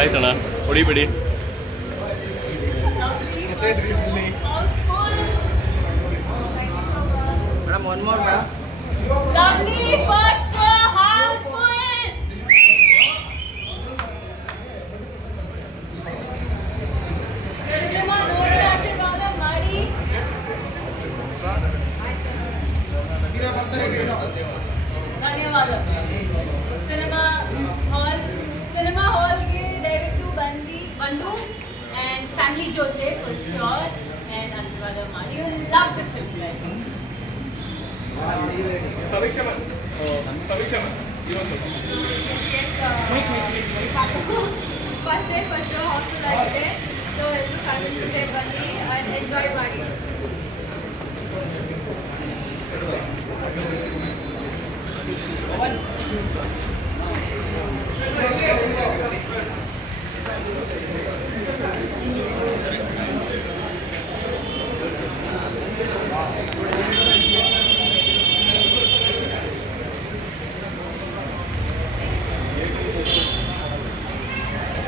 ಆಯ್ತಣ್ಣ ಹೊಡಿಬೇಡಿ madam one more madam Lovely first ಬಂದು ಬಂದು ಆ್ಯಂಡ್ ಫ್ಯಾಮಿಲಿ ಜೊತೆ ಫಾರ್ ಶ್ಯೂರ್ ಆ್ಯಂಡ್ ಆಶೀರ್ವಾದ ಮಾಡಿ ಯು ಲವ್ ದ ಫಿಲ್ಮ್ ಸಮೀಕ್ಷೆ ಮಾಡಿ ಸಮೀಕ್ಷೆ ಮಾಡಿ ಇವತ್ತು first day first show housefull ಆಗಿದೆ ಸೊ ಎಲ್ಲರೂ ಫ್ಯಾಮಿಲಿ ಜೊತೆ ಬನ್ನಿ ಆ್ಯಂಡ್ ಎಂಜಾಯ್ ಮಾಡಿ